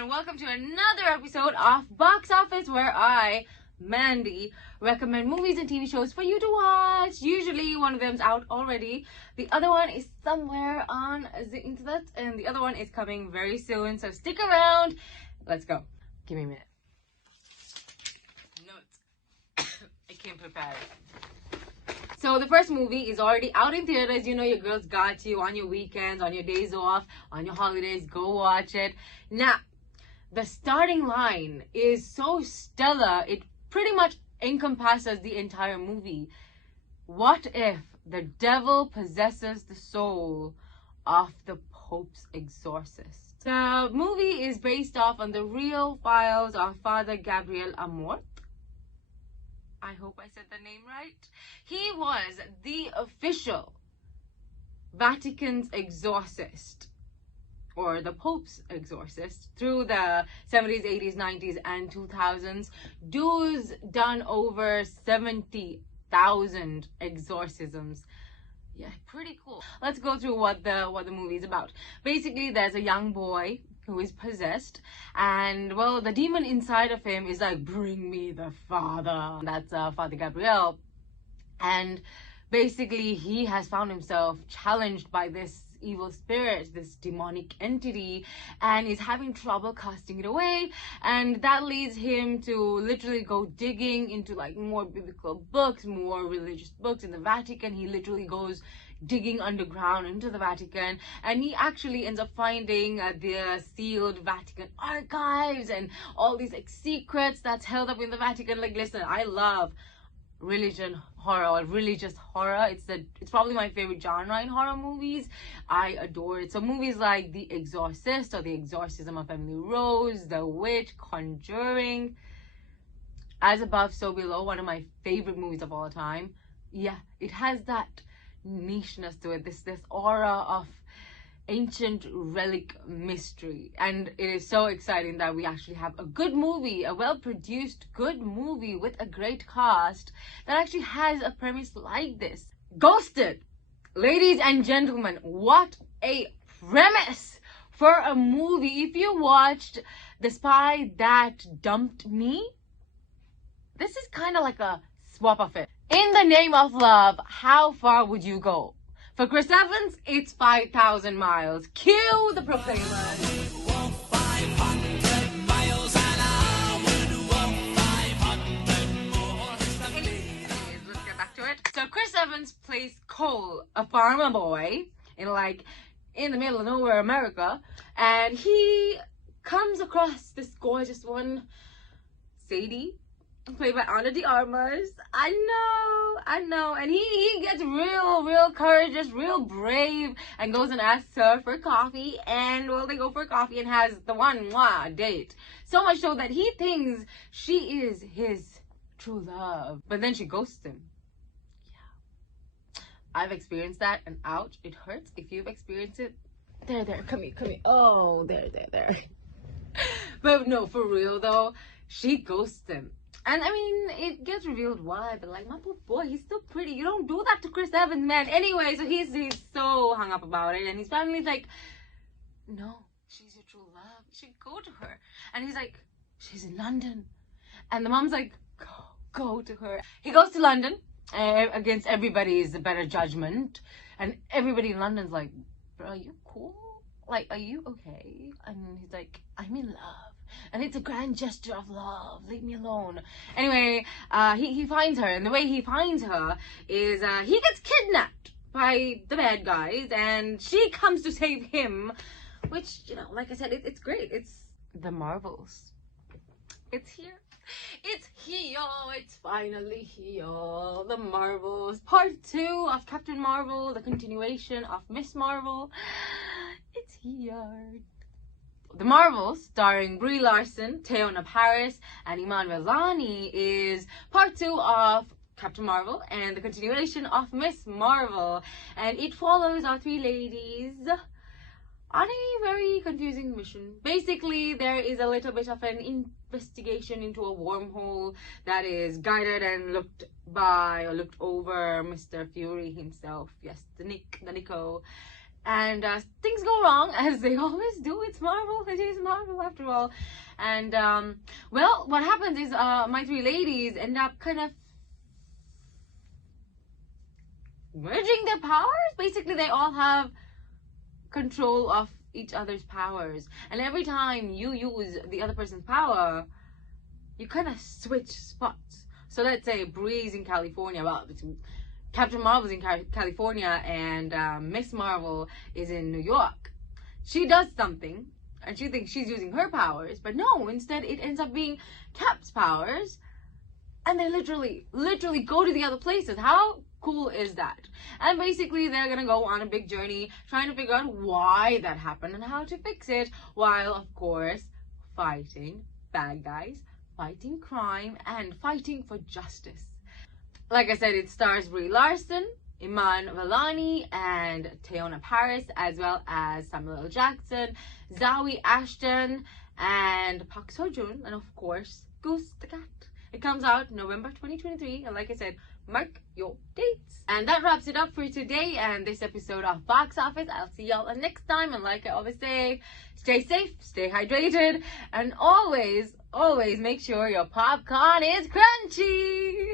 and welcome to another episode of Box Office, where I, Mandy, recommend movies and TV shows for you to watch. Usually one of them's out already, the other one is somewhere on the internet, and the other one is coming very soon, so stick around. Let's go. Give me a minute. Notes. I came prepared. So the first movie is already out in theaters. You know your girls got you on your weekends, on your days off, on your holidays. Go watch it. Now, the starting line is so stellar, it pretty much encompasses the entire movie. What if the devil possesses the soul of the Pope's exorcist? The movie is based off on the real files of Father Gabriel Amort. I hope I said the name right. He was the official Vatican's exorcist, or the Pope's exorcist, through the 70s, 80s, 90s, and 2000s. Dude's done over 70,000 exorcisms. Yeah, pretty cool. Let's go through what the movie is about. Basically, there's a young boy who is possessed, and well, the demon inside of him is like, bring me the Father. That's Father Gabriel, and basically he has found himself challenged by this evil spirit, this demonic entity, and is having trouble casting it away, and that leads him to literally go digging into like more biblical books, more religious books in the Vatican. He literally goes digging underground into the Vatican, and he actually ends up finding the sealed Vatican archives and all these like secrets that's held up in the Vatican. Like, listen, I love religion horror, or religious horror. It's probably my favorite genre in horror movies. I adore it. So movies like The Exorcist, or The Exorcism of Emily Rose, The Witch, Conjuring, As Above, So Below, one of my favorite movies of all time. Yeah, it has that nicheness to it, this aura of ancient relic mystery, and it is so exciting that we actually have a good movie, a well-produced good movie with a great cast that actually has a premise like this. Ghosted, ladies and gentlemen, what a premise for a movie. If you watched The Spy That Dumped Me, this is kind of like a swap of it. In the name of love, how far would you go? For Chris Evans, it's 5,000 miles. Cue the Proclaimers. Let's get back to it. So Chris Evans plays Cole, a farmer boy in the middle of nowhere, America, and he comes across this gorgeous one, Sadie, played by Ana de Armas. I know, and he gets real courageous, real brave, and goes and asks her for coffee, and well, they go for coffee and has the one date. So much so that he thinks she is his true love, but then she ghosts him. Yeah, I've experienced that, and ouch, it hurts. If you've experienced it, there, come here. Oh, there. But no, for real though, she ghosts him. And I mean, it gets revealed why, but like, my poor boy, he's still pretty. You don't do that to Chris Evans, man. Anyway, so he's so hung up about it, and his family's like, no, she's your true love. You should go to her. And he's like, she's in London. And the mom's like, go to her. He goes to London, against everybody's better judgment, and everybody in London's like, bro, are you cool? Like, are you okay? And he's like, I'm in love. And it's a grand gesture of love. Leave me alone. Anyway, he finds her. And the way he finds her is he gets kidnapped by the bad guys. And she comes to save him. Which, you know, like I said, it's great. It's the Marvels. It's here. It's here. It's finally here. The Marvels. Part 2 of Captain Marvel. The continuation of Miss Marvel. It's here. The Marvels, starring Brie Larson, Teyonah Parris, and Iman Vellani, is part 2 of Captain Marvel and the continuation of Miss Marvel. And it follows our 3 ladies on a very confusing mission. Basically, there is a little bit of an investigation into a wormhole that is guided and looked over Mr. Fury himself. Yes, the Nico. And things go wrong, as they always do. It's Marvel. It is Marvel after all. And well, what happens is my three ladies end up kind of merging their powers. Basically, they all have control of each other's powers, and every time you use the other person's power, you kind of switch spots. So let's say Bree's in California, well, Captain Marvel's in California, and Miss Marvel is in New York. She does something, and she thinks she's using her powers, but no, instead it ends up being Cap's powers, and they literally go to the other places. How cool is that? And basically they're gonna go on a big journey trying to figure out why that happened and how to fix it, while of course fighting bad guys, fighting crime, and fighting for justice. Like I said, it stars Brie Larson, Iman Vellani, and Teyonah Parris, as well as Samuel L. Jackson, Zawe Ashton, and Park Seo-joon, and of course Goose the Cat. It comes out November 2023, and like I said, mark your dates. And that wraps it up for today and this episode of Box Office. I'll see y'all next time, and like I always say, stay safe, stay hydrated, and always make sure your popcorn is crunchy.